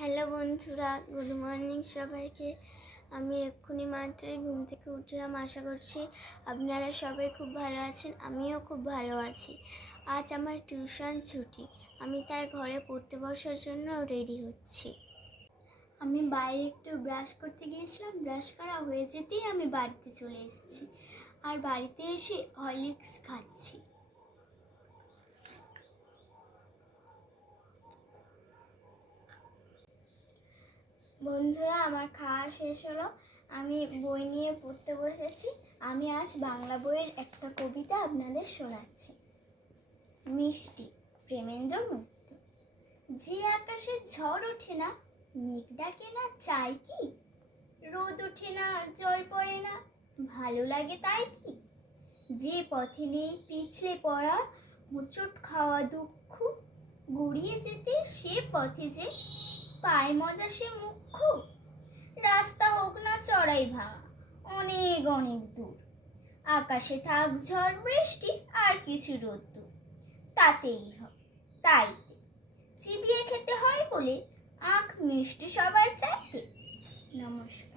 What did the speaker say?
Hello বন্ধুরা, good morning সবাইকে। আমি এক্ষুনি মাত্রই ঘুম থেকে উঠলাম। আশা করছি আপনারা সবাই খুব ভালো আছেন, আমিও খুব ভালো আছি। আজ আমার টিউশন ছুটি, আমি তাই ঘরে পড়তে বসার জন্য রেডি হচ্ছি। আমি বাইরে একটু ব্রাশ করতে গিয়েছিলাম, ব্রাশ করা হয়ে যেতেই আমি বাড়িতে চলে এসেছি, আর বাড়িতে এসে হরলিক্স খাচ্ছি। বন্ধুরা, আমার খাওয়া শেষ হলো, আমি বই নিয়ে পড়তে বসেছি। আমি আজ বাংলা বইয়ের একটা কবিতা আপনাদের শোনাচ্ছি। মিষ্টি, প্রেমেন্দ্র মুক্ত। যে আকাশে ঝড় ওঠে না, মেঘ ডাকে না, চাই কি? রোদ ওঠে না, জল পড়ে না, ভালো লাগে তাই কি? যে পথে নেই পিছলে পড়া, হোঁচট খাওয়া দুঃখ, গড়িয়ে যেতে সে পথে যে পায় মজা সে মুখ্য। রাস্তা হোক না চড়াই ভাঙা, অনেক অনেক দূর, আকাশে থাক ঝড় বৃষ্টি আর কিছু রোদ্দুর, তাতেই হবে তাইতে চিবিয়ে খেতে হয় বলে আখ মিষ্টি সবার চাইতে। নমস্কার।